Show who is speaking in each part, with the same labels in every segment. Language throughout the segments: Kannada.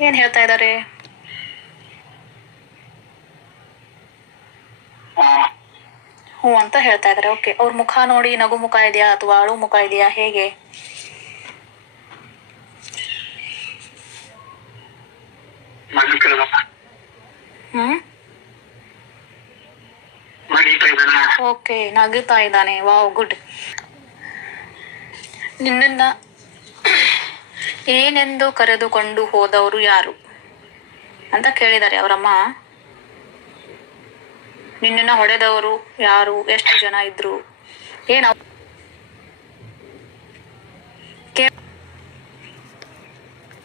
Speaker 1: ಏನು ಹೇಳ್ತಾ ಇದಾರೆ?
Speaker 2: ಹ್ಮ್
Speaker 1: ಹ್ಞೂ ಅಂತ ಹೇಳ್ತಾ ಇದಾರೆ ಓಕೆ. ಅವ್ರ ಮುಖ ನೋಡಿ ನಗು ಮುಖ ಇದೆಯಾ ಅಥವಾ ಅಳು ಮುಖ ಇದೆಯಾ ಹೇಗೆ? ಓಕೆ ನಗುತ್ತಾ ಇದ್ದಾನೆ. Wow good. ನಿನ್ನನ್ನ ಏನೆಂದು ಕರೆದುಕೊಂಡು ಹೋದವರು ಯಾರು? ಅಂತ ಕೇಳಿದ್ದಾರೆ ಅವರಮ್ಮ ನಿನ್ನನ್ನ ಹೊಡೆದವರು ಯಾರು? ಎಷ್ಟು ಜನ ಇದ್ರು? ಏನ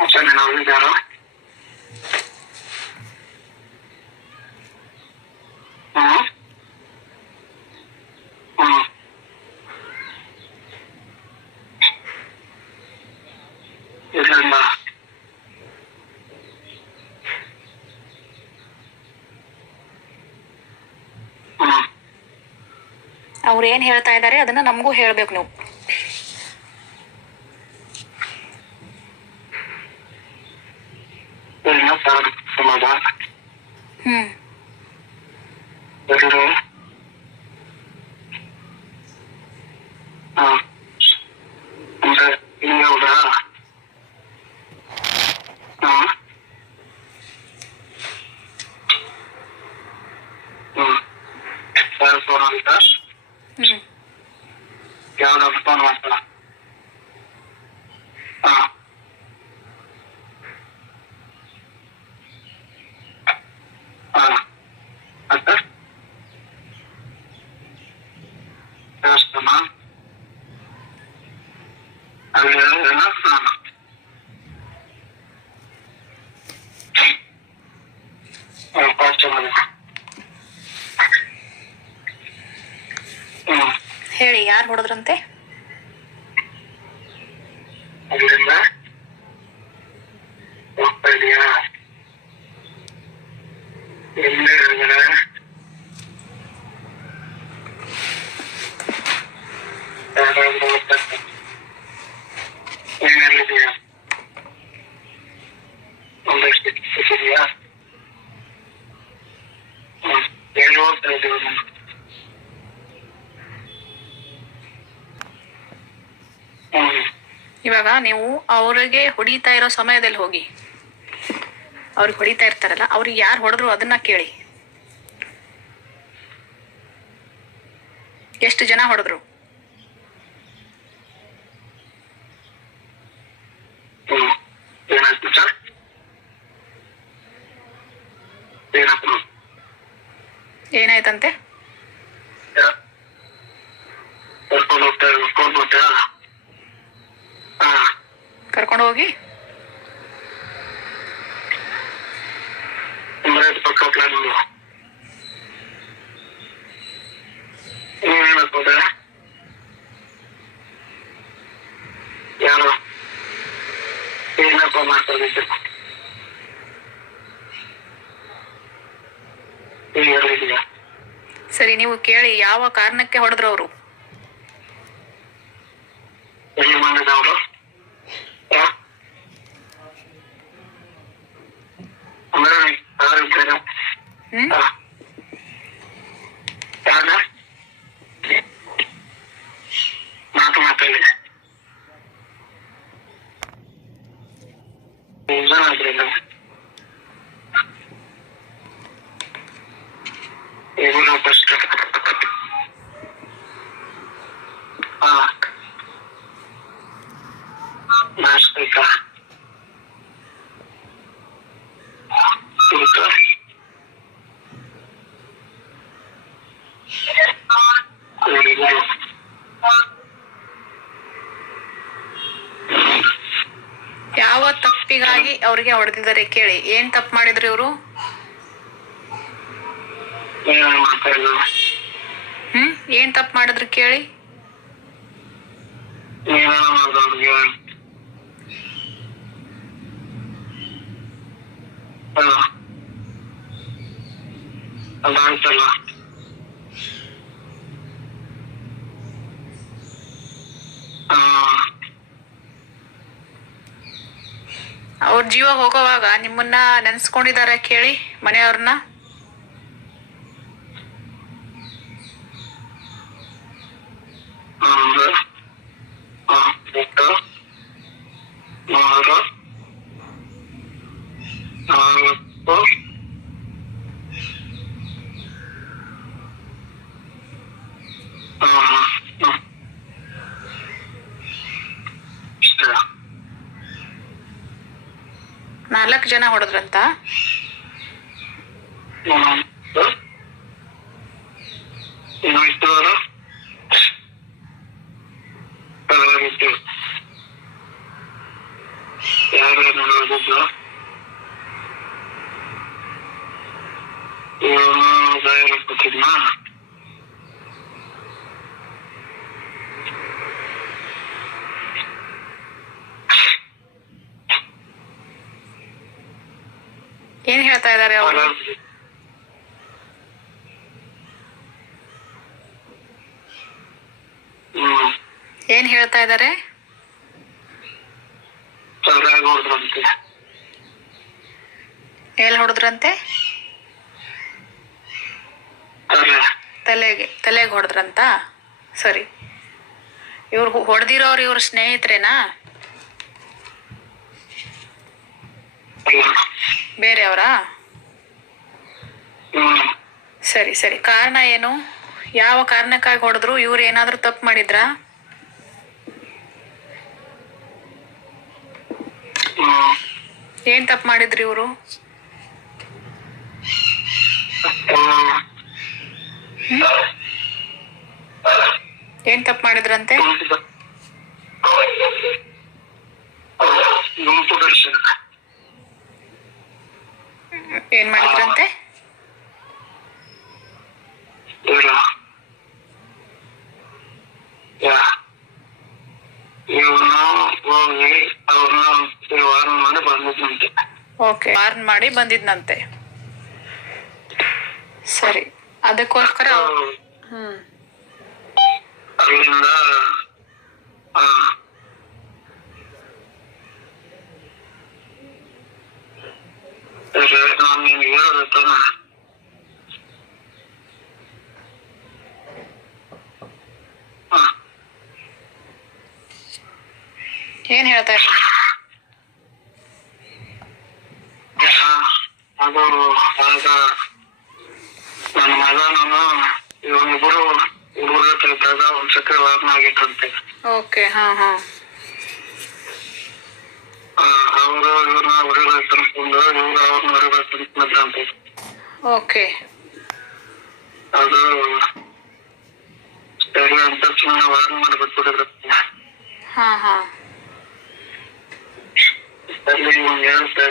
Speaker 2: ಸರಿ ನಾವು ಇದ್ದಾರ ಹ್ಮ್ ಹ್ಮ್ ಇದರಿಂದ ಹ್ಮ್
Speaker 1: ಅವ್ರು ಏನ್ ಹೇಳ್ತಾ ಇದ್ದಾರೆ ಅದನ್ನ ನಮಗೂ ಹೇಳ್ಬೇಕು ನೀವು
Speaker 2: ಇದನ್ನ ಸರ್ ಸಮಾಜ
Speaker 1: ಹ್ಮ್
Speaker 2: ಎಲ್ಲರೂ ಹಾ ಅಂದ್ರೆ ಹಿಂಗೆ ಹೌದಾ ಹಾ ಹ್ಮ್ ಸರ್ ಫೋನ್ ಅಂತ
Speaker 1: ಹ್ಮ್
Speaker 2: ಯಾವ್ದಾದ್ರು ಫೋನ್ ಮಾಡ್ತಾರ ಹಾ ಹಾ ಅಂತ ದೇವಸ್ಥಾನ ಅಲ್ಲಿ ಎಲ್ಲ ಸ್ನಾನ ಹ್ಮ್
Speaker 1: ಹೇಳಿ ಯಾರು ಹೊಡೆದ್ರಂತೆ
Speaker 2: ಹೋಗ್ತಾ ಇದೀಯಾ ಎಲ್ಲಿ ಹೊರಗಡೆ ಯಾರಾದ್ರೂ ಹೋಗ್ತಾ ಇರ್ತಾರೆ. ನೀನೆಲ್ಲಿದೀಯಾ ಒಂದಷ್ಟು ಸಿಕ್ಕಿದೀಯಾ ಹ್ಮ್ ಎಲ್ಲಿ ಹೋಗ್ತಾ ಇದೀವಿ ನಾನು ಹ್ಮ್
Speaker 1: ಇವಾಗ ನೀವು ಅವ್ರಿಗೆ ಹೊಡಿತಾ ಇರೋ ಸಮಯದಲ್ಲಿ ಹೋಗಿ. ಅವ್ರಿಗೆ ಹೊಡಿತಾ ಇರ್ತಾರಲ್ಲ ಅವ್ರಿಗೆ ಯಾರು ಹೊಡೆದ್ರು ಅದನ್ನ ಕೇಳಿ. ಎಷ್ಟು ಜನ ಹೊಡೆದ್ರು? ಏನಾಯ್ತಂತೆ
Speaker 2: ಕರ್ಕೊಂಡು ಹೋಗ್ತಾ ಕರ್ಕೊಂಡು ಹೋಗ್ತಾ ಹಾ
Speaker 1: ಕರ್ಕೊಂಡು ಹೋಗಿ?
Speaker 2: ಯಾರು? ಏನಪ್ಪ
Speaker 1: ಸರಿ ನೀವು ಕೇಳಿ ಯಾವ ಕಾರಣಕ್ಕೆ ಹೊಡೆದ್ರು ಅವರು?
Speaker 2: ಎಲ್ಲಿ ಮಾಡಿದವರು ಅಂದ್ರೆ ಯಾರು ಇದ್ದಾರೆ
Speaker 1: ಹ್ಮ್
Speaker 2: ಯಾರ ಮಾತು ಮಾತಾಡಿ ಏನಾದ್ರಿಂದ ಈಗ ನಾವು ಫಸ್ಟ್ ಹಾ ನಾಸ್ಬೇಕಾ ಊಟ
Speaker 1: ಯಾವ ತಪ್ಪಿಗಾಗಿ ಅವ್ರಿಗೆ ಹೊಡೆದಿದ್ದಾರೆ ಕೇಳಿ. ಏನ್ ತಪ್ಪು ಮಾಡಿದ್ರು ಇವರು? ಹ್ಮ್? ಏನ್ ತಪ್ಪು ಮಾಡಿದ್ರು ಕೇಳಿ.
Speaker 2: ಏನೋ ಅವ್ರಿಗೆ ಹಾ ಅದಾಯ್ತಲ್ಲ ಹಾ
Speaker 1: ಅವ್ರ ಜೀವ ಹೋಗೋವಾಗ ನಿಮ್ಮನ್ನ ನೆನ್ಸ್ಕೊಂಡಿದಾರ ಕೇಳಿ ಮನೆಯವ್ರನ್ನ
Speaker 2: ಒಂದು ಎಂಟು ಮೂರು ನಾಲ್ಕು ಹ್ಮ್. ಇಷ್ಟೇ.
Speaker 1: ನಾಲ್ಕು ಜನ ಹೊಡೆದ್ರಂತ
Speaker 2: ಒಂದು ಇನ್ನಿಬ್ಬರು ಕಲಾವಿದರು ಯಾರ್ಯಾರು ನೋಡಿದ್ದು ಇವನು ಧೈರ್ಯ ಕೊಟ್ಟಿದ್ನ
Speaker 1: ಏನ್ ಹೇಳ್ತಾ ಇದಾರೆ ಅವರು
Speaker 2: ಕಲಾವಿದರು ಹ್ಮ್ ಸರಿಯಾಗಿ ಹೊಡೆದ್ರಂತೆ
Speaker 1: ಎಲ್ಲಿ ಹೊಡೆದ್ರಂತೆ? ತಲೆಗೆ ತಲೆಗೆ ಹೊಡೆದ್ರಂತ? ಸರಿ. ಇವ್ರು ಹೊಡೆದಿರೋರು ಇವ್ರ ಸ್ನೇಹಿತರೇನಾ?
Speaker 2: ಬೇರೆ
Speaker 1: ಬೇರೆಯವರಾ? ಸರಿ ಸರಿ. ಕಾರಣ ಏನು? ಯಾವ ಕಾರಣಕ್ಕಾಗಿ ಹೊಡೆದ್ರು? ಇವ್ರು ಏನಾದ್ರೂ ತಪ್ಪು ಮಾಡಿದ್ರಾ
Speaker 2: ಹ್ಮ್
Speaker 1: ಏನ್ ತಪ್ಪು ಮಾಡಿದ್ರಿ ಇವರು? ಏನ್ ತಪ್ಪು ಮಾಡಿದ್ರಂತೆ? ಏನ್ ಮಾಡಿದ್ರಂತೆ
Speaker 2: ಇಲ್ಲ ಯಾ ಇವನು ಹೋಗಿ ಅವ್ರನ್ನ ವಾರ ಮಾಡಿ ಬಂದಿದ್ದಂತೆ
Speaker 1: ಓಕೆ ವಾರ್ನ್ ಮಾಡಿ ಬಂದಿದ್ನಂತೆ. ಸರಿ. ಅದಕ್ಕೋಸ್ಕರ ಹ್ಮ್
Speaker 2: ಅಲ್ಲಿಂದ ಆ, ಸರಿ ನಾನು ನಿನ್ಗೆ ಹೇಳ್ದೆ ತಾನೆ ಆ,
Speaker 1: ಏನ್ ಹೇಳ್ತಾ ಇದ್ರು
Speaker 2: ಯಾ, ಅದು ಆಗ ನನ್ನ ಮಗ ನಾನು ಇವನಿಬ್ಬರು ಹುಡುಗರ ಹತ್ರ ಇದ್ದಾಗ ಒಂದ್ಸತಿ ವಾರ್ನ ಆಗಿತ್ತಂತೆ.
Speaker 1: ಓಕೆ ಹಾ ಹಾ.
Speaker 2: ಅವರು ಇವ್ರನ್ನ ಹೊಡಿಬೇಕು ಅನ್ಕೊಂಡು ಇವ್ರು ಅವ್ರನ್ನ ಹೊಡಿಬೇಕು ಅನ್ಕೊಂಡ್ರಂತೆ
Speaker 1: ಓಕೆ.
Speaker 2: ಅದು ಸರಿ ಅಂತ ಸುಮ್ಮನೆ ವಾರ್ನ್ ಮಾಡ್ಬೇಕು
Speaker 1: ಹಾ ಹಾ.
Speaker 2: ಅಲ್ಲಿ ಇವ್ನು ಹೇಳ್ತಾ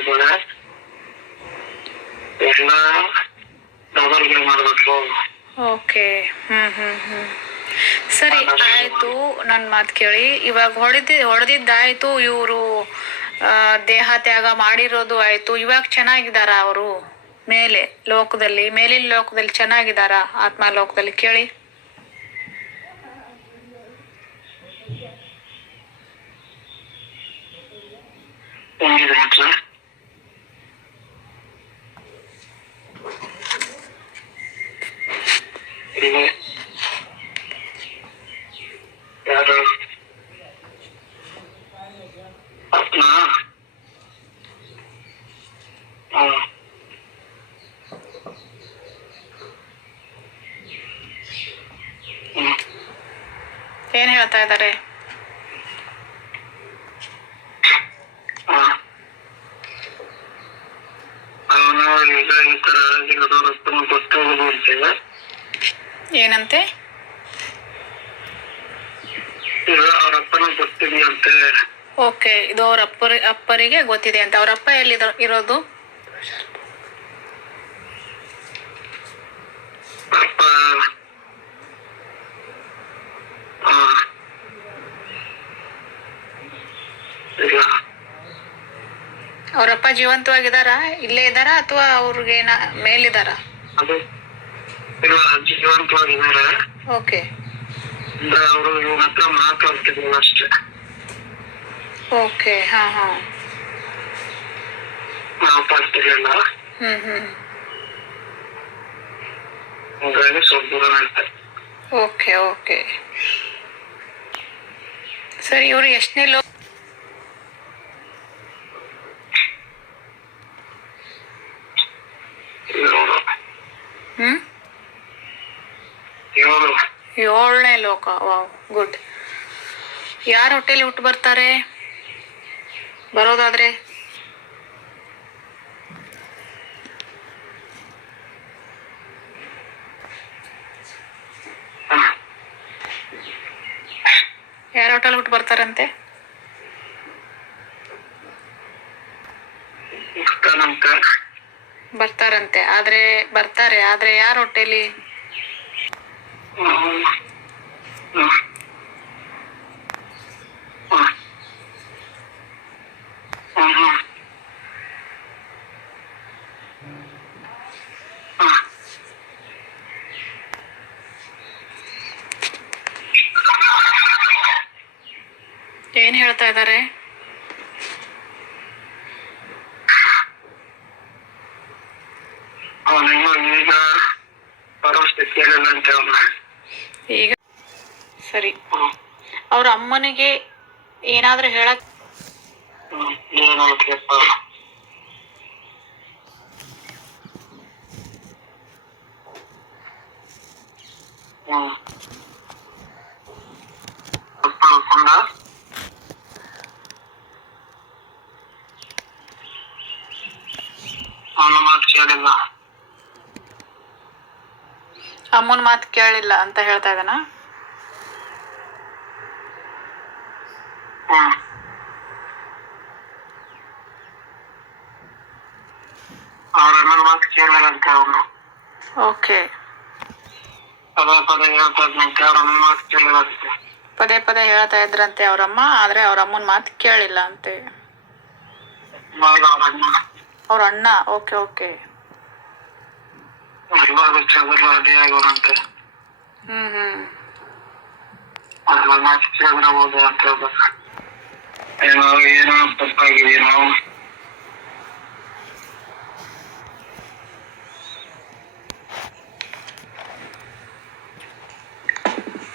Speaker 2: ಎಲ್ಲ ಡಬಲ್ ಗೇಮ್ ಮಾಡ್ಬೇಕು.
Speaker 1: Okay hmm hmm hmm. ಸರಿ ಆಯ್ತು. ನನ್ನ ಮಾತು ಕೇಳಿ. ಇವಾಗ ಹೊಡೆದಿ ಹೊಡೆದಿದ್ದಾಯ್ತು ಇವರು ದೇಹ ತ್ಯಾಗ ಮಾಡಿರೋದು ಆಯ್ತು. ಇವಾಗ ಚೆನ್ನಾಗಿದಾರ ಅವರು? ಮೇಲೆ ಲೋಕದಲ್ಲಿ ಮೇಲಿನ ಲೋಕದಲ್ಲಿ ಚೆನ್ನಾಗಿದಾರ ಆತ್ಮ ಲೋಕದಲ್ಲಿ ಕೇಳಿ
Speaker 2: ಹೆಂಗಿದೆ ಅಂತ ಇಲ್ಲಿ ಯಾರು ಅಪ್ನ ಹ್ಮ್ ಹ್ಮ್
Speaker 1: ಏನ್ ಹೇಳ್ತಾ ಇದ್ದಾರೆ
Speaker 2: ಅವನು ಈಗ ಈ ತರ ಆಗಿರೋದು ರೊಕ್ಕನ ಗೊತ್ತಾಗೋದು ಅಂತೇಳಿ
Speaker 1: ಏನಂತೆ? ಓಕೆ ಇದು ಅವ್ರ ಅಪ್ಪರ ಅಪ್ಪರಿಗೆ ಗೊತ್ತಿದೆ ಅಂತ. ಅವ್ರ ಅಪ್ಪ ಎಲ್ಲಿ ಇರೋದು?
Speaker 2: ಅವರಪ್ಪ ಜೀವಂತವಾಗಿದಾರಾ ಇಲ್ಲ.
Speaker 1: ಅವ್ರಪ್ಪ ಜೀವಂತವಾಗಿದಾರ ಇಲ್ಲೇ ಇದಾರಾ ಅಥವಾ ಅವ್ರಿಗೆ ಮೇಲಿದಾರ
Speaker 2: ಅದು ಇಲ್ಲ ಜೀವಂತವಾಗಿದ್ದಾರೆ
Speaker 1: ಓಕೆ.
Speaker 2: ಅಂದ್ರೆ ಅವರು ಇವನ ಹತ್ರ ಮಾತಾಡ್ತಿದ್ರು ಅಷ್ಟೇ.
Speaker 1: ಓಕೆ ಹಾ ಹಾ.
Speaker 2: ಮಾತಾಡ್ತಿರ್ಲಿಲ್ಲ.
Speaker 1: ಹ್ಮ್ ಹ್ಮ್.
Speaker 2: ಹಂಗಾಗಿ ಸ್ವಲ್ಪ ದೂರ ಇರ್ತಾರೆ
Speaker 1: ಓಕೆ ಓಕೆ. ಸರಿ ಇವರು ಎಷ್ಟನೇ ಗುಡ್. ಯಾರು ಹೊಟ್ಟೆಲಿ ಹುಟ್ಟು ಬರ್ತಾರೆ? ಬರೋದಾದ್ರೆ? ಯಾರ ಹೋಟೆಲ್ ಹುಟ್ಟು ಬರ್ತಾರಂತೆ? ಬರ್ತಾರಂತೆ. ಆದ್ರೆ, ಬರ್ತಾರೆ. ಆದ್ರೆ ಯಾರ ಹೊಟ್ಟೆಲಿ
Speaker 2: ಹ್ಮ್. ಹ್ಮ್. ಹ್ಮ್. Hmm hmm. ಹ್ಮ್.
Speaker 1: ಹೇಳ್ತಾ ಇದ್ದಾರೆ.
Speaker 2: ಈಗ
Speaker 1: ಸರಿ. ಅವ್ರ ಅಮ್ಮನಿಗೆ ಏನಾದ್ರೂ ಹೇಳಕ್
Speaker 2: ಹ್ಮ್. ಏನು ಹೇಳ್ತೀಯಪ್ಪ? ಹ್ಮ್. ಅಪ್ಪ ಅನ್ಕೊಂಡ? ಕೇಳಿಲ್ಲ.
Speaker 1: ಅಮ್ಮನ ಮಾತು ಕೇಳಿಲ್ಲ ಅಂತ ಹೇಳ್ತಾ ಇದ್ದಾನ?
Speaker 2: ಅವ್ರ ಅಣ್ಣನ ಮಾತು ಕೇಳಿಲ್ಲಂತೆ ಅವನು.
Speaker 1: ಓಕೆ.
Speaker 2: ಪದೇ ಪದೇ ಹೇಳ್ತಾ ಇದ್ನಂತೆ ಅವ್ರ ಅಣ್ಣನ ಮಾತು ಕೇಳಿಲ್ಲಂತೆ
Speaker 1: ಪದೇ ಪದೇ ಹೇಳ್ತಾ ಇದ್ರಂತೆ ಅವರಮ್ಮ ಆದ್ರೆ ಅವ್ರ ಅಮ್ಮನ ಮಾತು ಕೇಳಿಲ್ಲ ಅಂತೆ.
Speaker 2: ಅವ್ರ ಅಣ್ಣ
Speaker 1: ಓಕೆ ಓಕೆ.
Speaker 2: ಎಲ್ಲರೂ ಚಂದ್ರ ಆಗೋರಂತೆ
Speaker 1: ಹ್ಮ್ ಹ್ಮ್.
Speaker 2: ಅವ್ರ ಮಾತು ಕೇಳಿದ್ರೆ ಹೋದ ಅಂತ ಹೇಳ್ಬೇಕು. ಏನೋ ಏನೋ ತಪ್ಪಾಗಿದೆ ನಾವು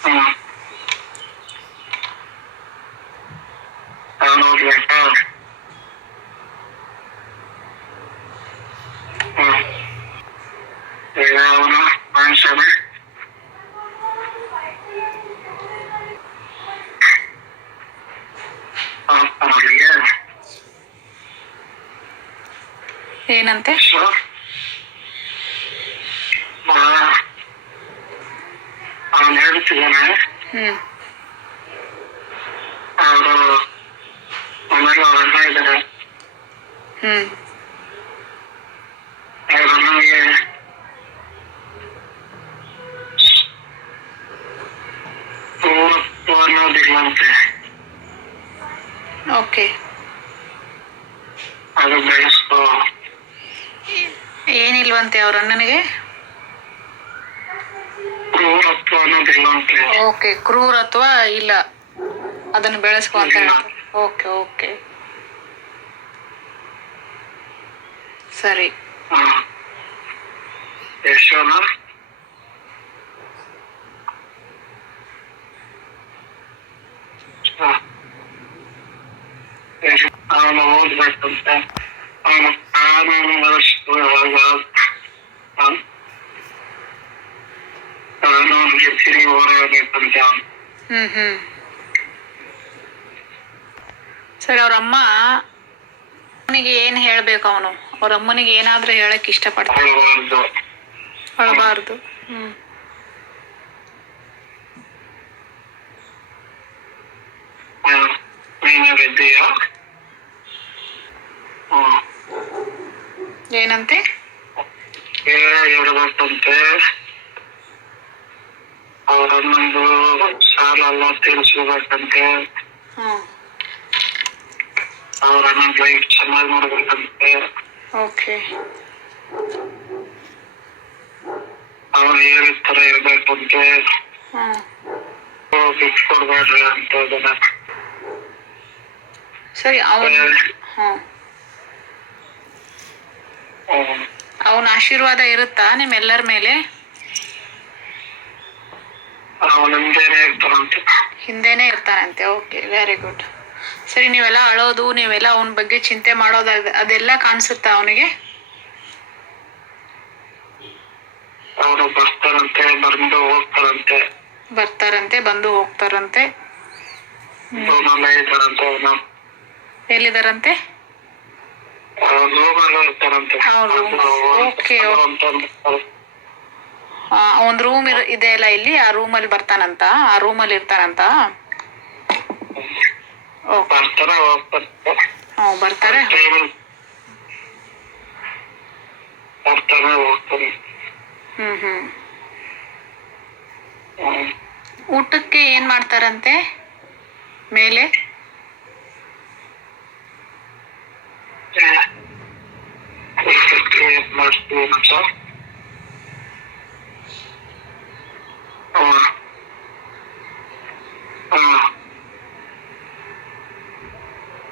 Speaker 2: ಹ್ಮ್ ನಾನು ಹೋಗ್ಬೇಕಾ ಹ್ಮ್ ಈಗ ಅವನು ಮನುಷ್ಯನ ಅವನಿಗೆ
Speaker 1: ಏನಂತೆ
Speaker 2: ಅವನು ಹೇಳ್ತಿದ್ದಾನೆ
Speaker 1: ಹ್ಮ್
Speaker 2: ಅವರು ಮನೇಲಿ ಅವ್ರ ಅಣ್ಣ ಇದ್ದಾರೆ
Speaker 1: ಹ್ಮ್
Speaker 2: ಅವ್ರ ಅಣ್ಣನಿಗೆ ಪೂರತ್ವ ಅನ್ನೋದಿಲ್ಲಂತೆ
Speaker 1: ಓಕೆ
Speaker 2: ಅದು ಬೆಳೆಸ್ಕೋ
Speaker 1: ಏನಿಲ್ವಂತೆ ಅವ್ರ ಅಣ್ಣನಿಗೆ? ಓಕೆ ಕ್ರೂರತ್ವ ಇಲ್ಲ ಅದನ್ನ ಬೆಳೆಸ್ಕೊ ಅಂತ ಓಕೆ ಓಕೆ ಸರಿ.
Speaker 2: ಅವನು ಓದ್ಬೇಕಂತ. ಅವನು ಕಾನೂನು
Speaker 1: ಹ್ಮ್ ಹ್ಮ್. ಸರಿ, ಅವ್ರ ಅಮ್ಮ ಅವನಿಗೆ ಏನ್ ಹೇಳ್ಬೇಕು ಅವನು? ಅವ್ರ ಅಮ್ಮನಿಗೆ ಏನಾದ್ರೂ ಹೇಳಕ್ ಇಷ್ಟಪಡ್ತಾನೆ.
Speaker 2: ಅಳಬಾರ್ದು.
Speaker 1: ಹ್ಮ್. ಏನಂತೆ?
Speaker 2: ಹೇಳ್ಬೇಕಂತೆ ಅವರನ್ನೊಂದು ಸಾಲ ಎಲ್ಲ ತೀರಿಸ್ಬೇಕಂತೆ ಅವರನ್ನ ಲೈಫ್ ಚೆನ್ನಾಗಿ ನೋಡ್ಬೇಕಂತೆ.
Speaker 1: ಓಕೆ.
Speaker 2: ಅವ್ರು ಹೇಳಿದ ತರ ಇರ್ಬೇಕಂತೆ
Speaker 1: ಹ್ಮ್.
Speaker 2: ಬಿಟ್ಕೊಡ್ಬೇಡ್ರಿ ಅಂತ ಇದನ್ನ
Speaker 1: ಸರಿ ಅವನು. ಅವನ ಆಶೀರ್ವಾದ ಇರುತ್ತಾ ನಿಮ್ಮೆಲ್ಲರ ಮೇಲೆ?
Speaker 2: ಹಿಂದೆನೆ ಇರ್ತಾನಂತೆ
Speaker 1: ಓಕೆ ವೆರಿ ಗುಡ್ ಸರಿ ನೀವೆಲ್ಲ ಅಳೋದು ನೀವೆಲ್ಲ ಅವನ ಬಗ್ಗೆ ಚಿಂತೆ ಮಾಡೋದು ಅದ್- ಅದೆಲ್ಲ ಕಾಣಿಸುತ್ತಾ ಅವನಿಗೆ?
Speaker 2: ಅವ್ರು ಬರ್ತಾರಂತೆ ಬಂದು ಹೋಗ್ತಾರಂತೆ.
Speaker 1: ಬರ್ತಾರಂತೆ ಬಂದು ಹೋಗ್ತಾರಂತೆ. ಎಲ್ಲಿದಾರಂತೆ?
Speaker 2: ಓಕೆ ಇರ್ತಾನಂತೆ
Speaker 1: ಅವ್ರ room. Okay,
Speaker 2: ಅದು
Speaker 1: okay.
Speaker 2: ಅಂತ ಅಂದ್ಬಿಡ್ತಾರೆ.
Speaker 1: ಒಂದು ರೂಮ್ ಇದೆ ಅಲ್ಲ ಇಲ್ಲಿ ಆ ರೂಮ್ ಅಲ್ಲಿ ಬರ್ತಾನಂತ ಆ
Speaker 2: ರೂಮ್ ಅಲ್ಲಿ
Speaker 1: ಇರ್ತಾನಂತ? ಬರ್ತಾರೆ ಹ್ಮ್ ಹ್ಮ್. ಊಟಕ್ಕೆ ಏನ್ ಮಾಡ್ತಾರಂತೆ? ಮೇಲೆ?
Speaker 2: ಮಾಡ್ತೀವಿ ಅಂತ ಹ್ಮ್. ಹ್ಮ್.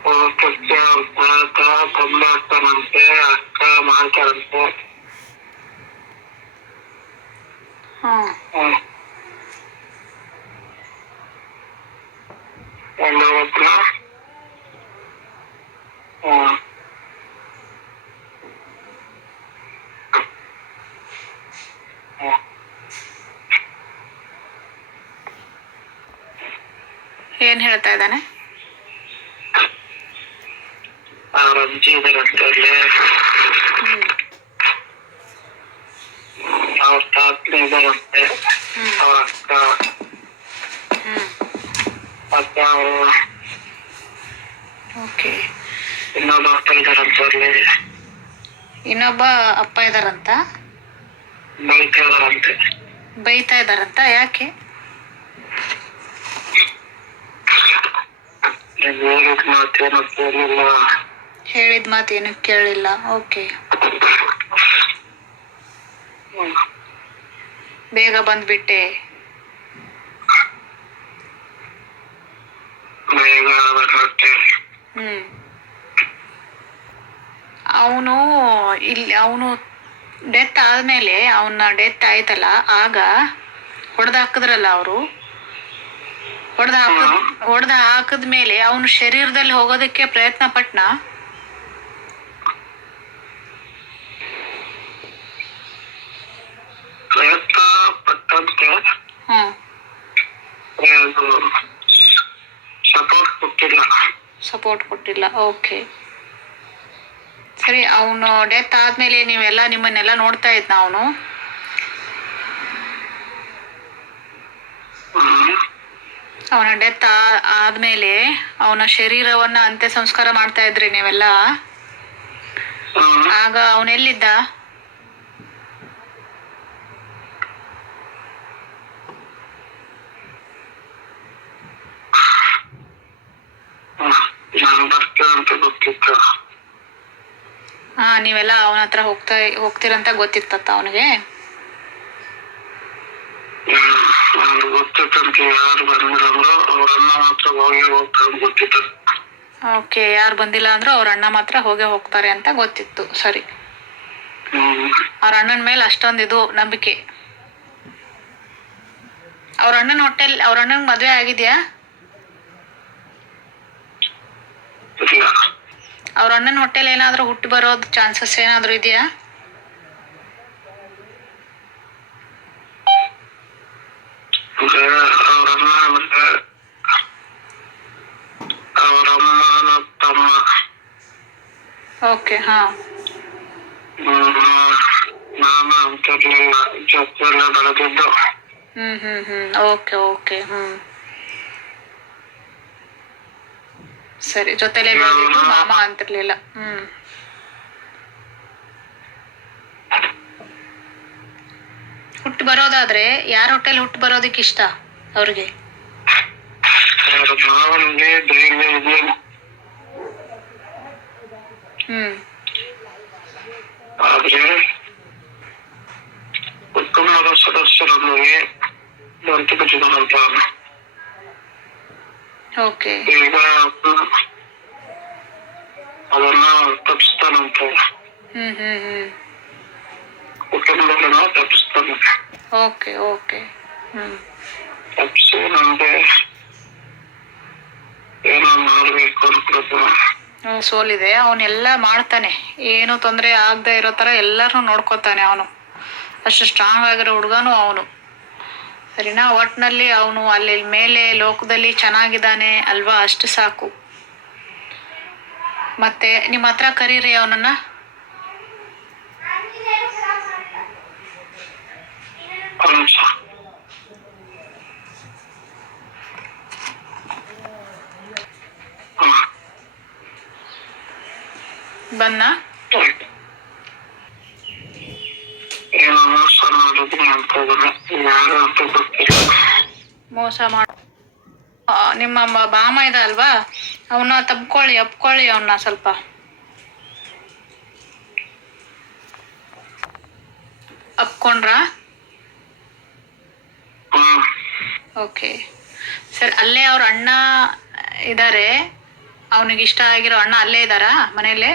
Speaker 2: ಊಟಕ್ಕೆ ತಾತ ತಮ್ಮ ಆಗ್ತಾನಂತೆ ಅಕ್ಕ ಮಾಡ್ತಾರಂತೆ
Speaker 1: ಹ್ಮ್
Speaker 2: ಹ್ಮ್. ಒಂದು ಹೊತ್ತು ಹ್ಮ್. ಹ್ಮ್.
Speaker 1: ಏನ್ ಹೇಳ್ತಾ ಇದ್ದಾನೆ?
Speaker 2: ಅವ್ರ ತಾತನ ಅಕ್ಕ.
Speaker 1: ಹ್ಮ್.
Speaker 2: ಮತ್ತೆ ಅವರು
Speaker 1: ಓಕೆ.
Speaker 2: ಇನ್ನೊಬ್ಬ ಇದಾರಂತೆ
Speaker 1: ಅಪ್ಪ ಇದಾರಂತ?
Speaker 2: ಇದಾರಂತೆ.
Speaker 1: ಬೈತಾ ಇದಾರಂತ? ಯಾಕೆ
Speaker 2: ನೀನ್ ಹೇಳಿದ್ ಮಾತೇನು ಕೇಳಿಲ್ಲ.
Speaker 1: ಹೇಳಿದ ಮಾತು ಏನು ಕೇಳಿಲ್ಲ. ಓಕೆ. ಬೇಗ ಬಂದ್ಬಿಟ್ಟೆ.
Speaker 2: ಬೇಗ
Speaker 1: ಹ್ಮ್. ಅವನು ಇಲ್ಲಿ ಅವನು ಡೆತ್ ಆದ್ಮೇಲೆ ಅವನ ಡೆತ್ ಆಯ್ತಲ್ಲ ಆಗ ಹೊಡೆದಾಕಿದ್ರಲ್ಲ ಅವರು? ಹೊಡೆದು ಹಾಕದ್ ಹೊಡೆದು ಹಾಕಿದ್ಮೇಲೆ ಅವನು ಶರೀರದಲ್ಲಿ ಹೋಗೋದಕ್ಕೆ ಪ್ರಯತ್ನ ಪಟ್ನ?
Speaker 2: ಪ್ರಯತ್ನ ಪಟ್ಟಂತೆ.
Speaker 1: ಹ್ಮ್
Speaker 2: ಸಪೋರ್ಟ್ ಕೊಟ್ಟಿಲ್ಲ.
Speaker 1: ಸಪೋರ್ಟ್ ಕೊಟ್ಟಿಲ್ಲ ಓಕೆ ಸರಿ ಅವನು ಡೆತ್ ಆದ್ಮೇಲೆ ನೀವೆಲ್ಲ ನಿಮ್ಮನ್ನೆಲ್ಲ ನೋಡ್ತಾ ಇದ್ನ ಅವನು. ಅವನ ಡೆತ್ ಆದ್ಮೇಲೆ ಅವನ ಶರೀರವನ್ನ ಅಂತ್ಯ ಸಂಸ್ಕಾರ ಮಾಡ್ತಾ ಇದ್ರಿ ನೀವೆಲ್ಲ. ಆಗ ಅವನೆಲ್ಲಿದ್ದ ಹಾ ನೀವೆಲ್ಲ ಅವನ ಹತ್ರ ಹೋಗ್ತಾ ಹೋಗ್ತೀರಂತ ಗೊತ್ತಿತ್ತ ಅವನಿಗೆ?
Speaker 2: ಹ್ಮ್. ಗೊತ್ತಿತ್ತಂತ ಯಾರು ಯಾರು ಅವ್ರ ಅಣ್ಣ ಮಾತ್ರ ಹೋಗಿ ಹೋಗ್ತಾರೆ ಗೊತ್ತಿತ್ತು.
Speaker 1: ಓಕೆ ಯಾರು ಬಂದಿಲ್ಲ ಅಂದ್ರೂ ಅವ್ರ ಅಣ್ಣ ಮಾತ್ರ ಹೋಗೇ ಹೋಗ್ತಾರೆ ಅಂತ ಗೊತ್ತಿತ್ತು. ಸರಿ.
Speaker 2: ಹ್ಮ್.
Speaker 1: ಅವ್ರ ಅಣ್ಣನ ಮೇಲೆ ಅಷ್ಟೊಂದು ಇದು ನಂಬಿಕೆ. ಅವ್ರ ಅಣ್ಣನ ಹೊಟ್ಟೆಲ್ ಅವ್ರ ಅಣ್ಣನ ಮದ್ವೆ ಆಗಿದ್ಯಾ?
Speaker 2: ಇಲ್ಲ.
Speaker 1: ಅವ್ರ ಅಣ್ಣನ ಹೊಟ್ಟೆಲ್ ಏನಾದ್ರೂ ಹುಟ್ಟಿ ಬರೋದು ಚಾನ್ಸಸ್ ಏನಾದ್ರೂ ಇದೆಯಾ
Speaker 2: ಅಂದ್ರೆ ಅವ್ರನ್ನ ಅಂದ್ರೆ ಅವರಮ್ಮನ ತಮ್ಮ
Speaker 1: ಓಕೆ ಹಾ
Speaker 2: ಹ್ಮ್. ನಾನು ಅಂತಿರ್ಲಿಲ್ಲ ಜೊತೆಯಲ್ಲೇ ಬೆಳೆದಿದ್ದು
Speaker 1: ಹ್ಮ್ ಹ್ಮ್ ಹ್ಮ್ ಓಕೆ ಓಕೆ ಹ್ಮ್ ಸರಿ ಜೊತೆಲೆ ಬೆಳೆದಿದ್ದು ಮಾಮ ಅಂತಿರ್ಲಿಲ್ಲ ಹ್ಮ್ ಹುಟ್ಟು ಬರೋದಾದ್ರೆ ಯಾರ ಹೋಟೆಲ್ ಹುಟ್ಟು ಬರೋದಕ್ಕೆ ಇಷ್ಟ ಅವ್ರಿಗೆ? ಹ್ಮ್.
Speaker 2: ಆದ್ರೆ ಕುಟುಂಬದ ಸದಸ್ಯರೊಂದಿಗೆ
Speaker 1: ಓಕೆ.
Speaker 2: ಈಗ ಅದನ್ನ ತಪ್ಪಿಸ್ತಾನಂತೆ
Speaker 1: ಹ್ಮ್ ಹ್ಮ್ ಹ್ಮ್.
Speaker 2: ತಪ್ಪಿಸ್ತಾನೆ
Speaker 1: ಓಕೆ ಓಕೆ. ಹ್ಮ್.
Speaker 2: ತಪ್ಪಿಸಿ ನಮ್ಗೆ ಏನೋ ಮಾಡ್ಬೇಕು ಅನ್ಕೊಳಪ್ಪ
Speaker 1: ಹ್ಮ್, ಸೋಲಿದೆ. ಅವನೆಲ್ಲ ಮಾಡ್ತಾನೆ. ಏನು ತೊಂದರೆ ಆಗದೆ ಇರೋ ತರ ಎಲ್ಲರನ್ನು ನೋಡ್ಕೋತಾನೆ ಅವನು. ಅಷ್ಟು ಸ್ಟ್ರಾಂಗ್ ಆಗಿರೋ ಹುಡುಗನು ಅವನು. ಸರಿನಾ? ಒಟ್ನಲ್ಲಿ ಅವನು ಅಲ್ಲಿ ಮೇಲೆ ಲೋಕದಲ್ಲಿ ಚೆನ್ನಾಗಿದ್ದಾನೆ ಅಲ್ವಾ? ಅಷ್ಟು ಸಾಕು. ಮತ್ತೆ ನಿಮ್ಮ ಹತ್ರ ಕರೀರಿ ಅವನನ್ನ.
Speaker 2: ಮೋಸ
Speaker 1: ಮೋಸ ಮಾಡ. ನಿಮ್ಮ ಬಾಮ ಇದೆ ಅಲ್ವಾ? ಅವನ್ನ ತಬ್ಕೊಳ್ಳಿ ಅಪ್ಕೊಳ್ಳಿ ಅವನ್ನ ಸ್ವಲ್ಪ. ಅಪ್ಕೊಂಡ್ರಾ
Speaker 2: ಹ್ಮ್
Speaker 1: ಓಕೆ ಸರ್ ಅಲ್ಲೇ ಅವ್ರ ಅಣ್ಣ ಇದ್ದಾರೆ ಅವನಿಗೆ ಇಷ್ಟ ಆಗಿರೋ ಅಣ್ಣ ಅಲ್ಲೇ ಇದ್ದಾರಾ ಮನೆಯಲ್ಲೇ?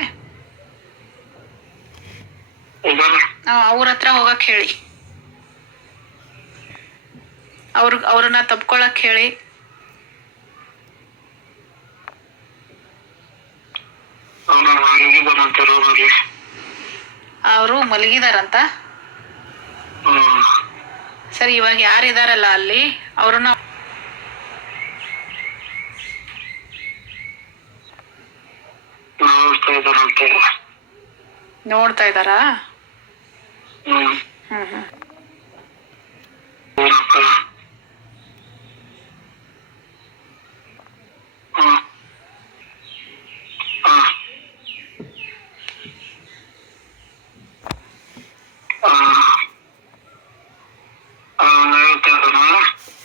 Speaker 1: ಅವ್ರ ಹತ್ರ ಹೋಗಕ್ಕೆ ಹೇಳಿ. ಅವ್ರ ಅವ್ರನ್ನ ತಪ್ಕೊಳಕ್ ಹೇಳಿ. ಅವರು ಮಲಗಿದಾರಂತ?
Speaker 2: ಹ್ಮ್.
Speaker 1: ಸರಿ ಇವಾಗ ಯಾರಿದಾರಲ್ಲ ಅಲ್ಲಿ? ಅವ್ರನ್ನ
Speaker 2: ನೋಡ್ತಾ ಇದಾರಾ
Speaker 1: ಹ್ಮ್ ಇದ್ದಾರಾ?
Speaker 2: ಹ್ಮ್
Speaker 1: ಹ್ಮ್ ಹ್ಮ್
Speaker 2: ಏನಪ್ಪ ಹ್ಮ್ ಹ್ಮ್ ಅವನು ಹೇಳ್ತಾ ಇದ್ದಾನ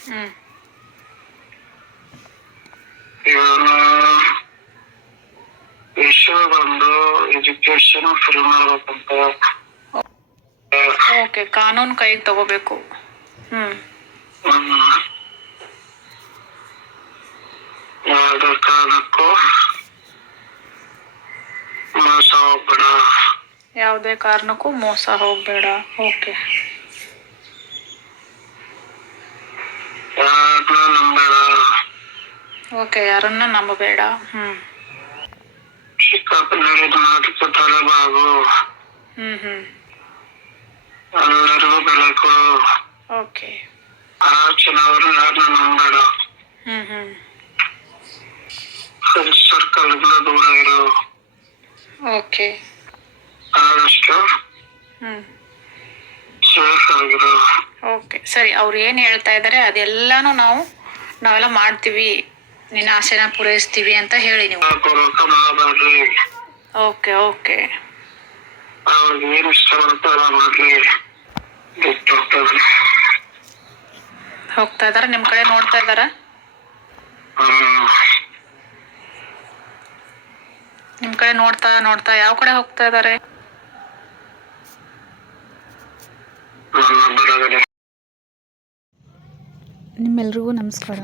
Speaker 1: ಹ್ಮ್
Speaker 2: ಇವನು ವಿಷಯ ಬಂದು ಎಜುಕೇಶನ್ ಫ್ರೀ ಮಾಡ್ಬೇಕಂತ.
Speaker 1: ಓಕೆ ಕಾನೂನು ಕೈಗೆ ತಗೋಬೇಕು. ಹ್ಮ್.
Speaker 2: ಯಾವುದೇ ಕಾರಣಕ್ಕೂ ಮೋಸ ಹೋಗ್ಬೇಡ.
Speaker 1: ಯಾವುದೇ ಕಾರಣಕ್ಕೂ ಮೋಸ ಹೋಗ್ಬೇಡ. ಓಕೆ.
Speaker 2: ಯಾರನ್ನ ನಂಬೇಡ.
Speaker 1: ಓಕೆ ಯಾರನ್ನ ನಂಬಬೇಡ. ಹ್ಮ್.
Speaker 2: ಮಾತುಕ ತಲೆಬಾಗು
Speaker 1: ಹ್ಮ್ ಹ್ಮ್.
Speaker 2: ಎಲ್ಲರಿಗೂ ಬೆಲೆ ಕೊಡು
Speaker 1: ಓಕೆ
Speaker 2: ಆಚಿನವರು ಯಾರನ್ನ ನಂಬೇಡ
Speaker 1: ಹ್ಮ್ ಹ್ಮ್.
Speaker 2: ಸರ್ಕಲ್ಗಳ ದೂರ ಇರು.
Speaker 1: ಓಕೆ.
Speaker 2: ಆದಷ್ಟು
Speaker 1: ಹ್ಮ್.
Speaker 2: ಸೇಫ್ ಆಗಿರು.
Speaker 1: ಓಕೆ. ಸರಿ ಅವ್ರು ಏನು ಹೇಳ್ತಾ ಇದ್ದಾರೆ ಅದೆಲ್ಲಾನು ನಾವು ನಾವೆಲ್ಲ ಮಾಡ್ತೀವಿ. ನಿನ್ನ ಆಸೆನ ಪೂರೈಸ್ತೀವಿ ಅಂತ ಹೇಳಿ ನೀವು.
Speaker 2: ಮಾಡಬೇಡ್ರಿ
Speaker 1: ಓಕೆ ಓಕೆ.
Speaker 2: ಅವ್ರಿಗೆ ಏನ್ ಇಷ್ಟ ಬರುತ್ತೋ ಅದ ಮಾಡ್ಲಿ ಬಿಟ್ಟು ಹೋಗ್ತದ್ರಿ
Speaker 1: ಹೋಗ್ತಾ ಇದಾರ ನಿಮ್ಮ ಕಡೆ ನೋಡ್ತಾ ಇದಾರ?
Speaker 2: ನಿಮ್
Speaker 1: ನಿಮ್ಮ ಕಡೆ ನೋಡ್ತಾ ನೋಡ್ತಾ ಯಾವ ಕಡೆ ಹೋಗ್ತಾ ಇದ್ದಾರೆ
Speaker 2: ನನ್ನ
Speaker 3: ನಿಮ್ಮೆಲ್ರಿಗೂ ನಮಸ್ಕಾರ.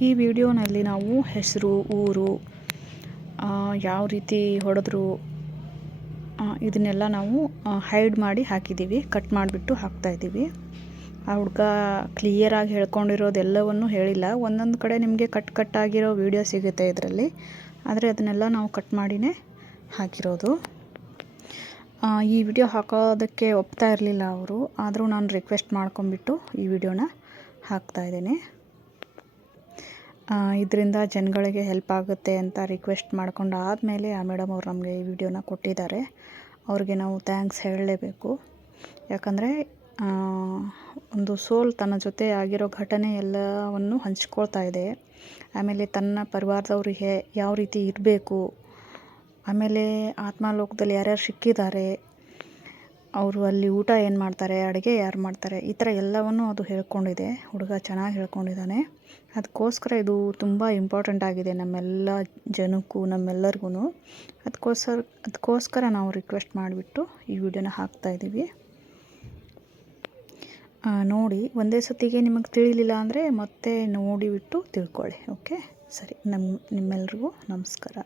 Speaker 3: ಈ ವಿಡಿಯೋನಲ್ಲಿ ನಾವು ಹೆಸರು ಊರು ಯಾವ ರೀತಿ ಹೊಡೆದ್ರು ಇದನ್ನೆಲ್ಲ ನಾವು ಹೈಡ್ ಮಾಡಿ ಹಾಕಿದ್ದೀವಿ. ಕಟ್ ಮಾಡಿಬಿಟ್ಟು ಹಾಕ್ತಾಯಿದ್ದೀವಿ ಆ ಹುಡುಗ ಕ್ಲಿಯರಾಗಿ ಹೇಳ್ಕೊಂಡಿರೋದೆಲ್ಲವನ್ನು ಹೇಳಿಲ್ಲ. ಒಂದೊಂದು ಕಡೆ ನಿಮಗೆ ಕಟ್ ಕಟ್ ಆಗಿರೋ ವಿಡಿಯೋ ಸಿಗುತ್ತೆ ಇದರಲ್ಲಿ. ಆದರೆ ಅದನ್ನೆಲ್ಲ ನಾವು ಕಟ್ ಮಾಡಿನೇ ಹಾಕಿರೋದು. ಈ ವಿಡಿಯೋ ಹಾಕೋದಕ್ಕೆ ಒಪ್ತಾ ಇರಲಿಲ್ಲ ಅವರು. ಆದರೂ ನಾನು ರಿಕ್ವೆಸ್ಟ್ ಮಾಡ್ಕೊಂಬಿಟ್ಟು ಈ ವಿಡಿಯೋನ ಹಾಕ್ತಾ ಇದ್ದೀನಿ. ಇದರಿಂದ ಜನಗಳಿಗೆ ಹೆಲ್ಪ್ ಆಗುತ್ತೆ ಅಂತ ರಿಕ್ವೆಸ್ಟ್ ಮಾಡ್ಕೊಂಡು ಆದಮೇಲೆ ಆ ಮೇಡಮ್ ಅವ್ರು ನಮಗೆ ಈ ವಿಡಿಯೋನ ಕೊಟ್ಟಿದ್ದಾರೆ. ಅವ್ರಿಗೆ ನಾವು ಥ್ಯಾಂಕ್ಸ್ ಹೇಳಲೇಬೇಕು. ಯಾಕಂದರೆ ಒಂದು ಸೋಲ್ ತನ್ನ ಜೊತೆ ಆಗಿರೋ ಘಟನೆ ಎಲ್ಲವನ್ನು ಹಂಚ್ಕೊಳ್ತಾ ಇದೆ. ಆಮೇಲೆ ತನ್ನ ಪರಿವಾರದವ್ರಿಗೆ ಯಾವ ರೀತಿ ಇರಬೇಕು, ಆಮೇಲೆ ಆತ್ಮಲೋಕದಲ್ಲಿ ಯಾರ್ಯಾರು ಸಿಕ್ಕಿದ್ದಾರೆ ಅವರು ಅಲ್ಲಿ ಊಟ ಏನು ಮಾಡ್ತಾರೆ, ಅಡುಗೆ ಯಾರು ಮಾಡ್ತಾರೆ, ಈ ಥರ ಎಲ್ಲವನ್ನು ಅದು ಹೇಳ್ಕೊಂಡಿದೆ. ಹುಡುಗ ಚೆನ್ನಾಗಿ ಹೇಳ್ಕೊಂಡಿದ್ದಾನೆ ಅದಕ್ಕೋಸ್ಕರ ಇದು ತುಂಬ ಇಂಪಾರ್ಟೆಂಟ್ ಆಗಿದೆ ನಮ್ಮೆಲ್ಲ ಜನಕ್ಕೂ ನಮ್ಮೆಲ್ಲರಿಗೂ ಅದಕ್ಕೋಸ್ಕರ ಅದಕ್ಕೋಸ್ಕರ ನಾವು ರಿಕ್ವೆಸ್ಟ್ ಮಾಡಿಬಿಟ್ಟು ಈ ವಿಡಿಯೋನ ಹಾಕ್ತಾಯಿದ್ದೀವಿ ನೋಡಿ, ಒಂದೇ ಸತಿಗೆ ನಿಮಗೆ ತಿಳಿಲಿಲ್ಲ ಅಂದರೆ ಮತ್ತೆ ನೋಡಿಬಿಟ್ಟು ತಿಳ್ಕೊಳ್ಳಿ, ಓಕೆ? ಸರಿ ನಮ್ಮ ನಿಮ್ಮೆಲ್ರಿಗೂ ನಮಸ್ಕಾರ.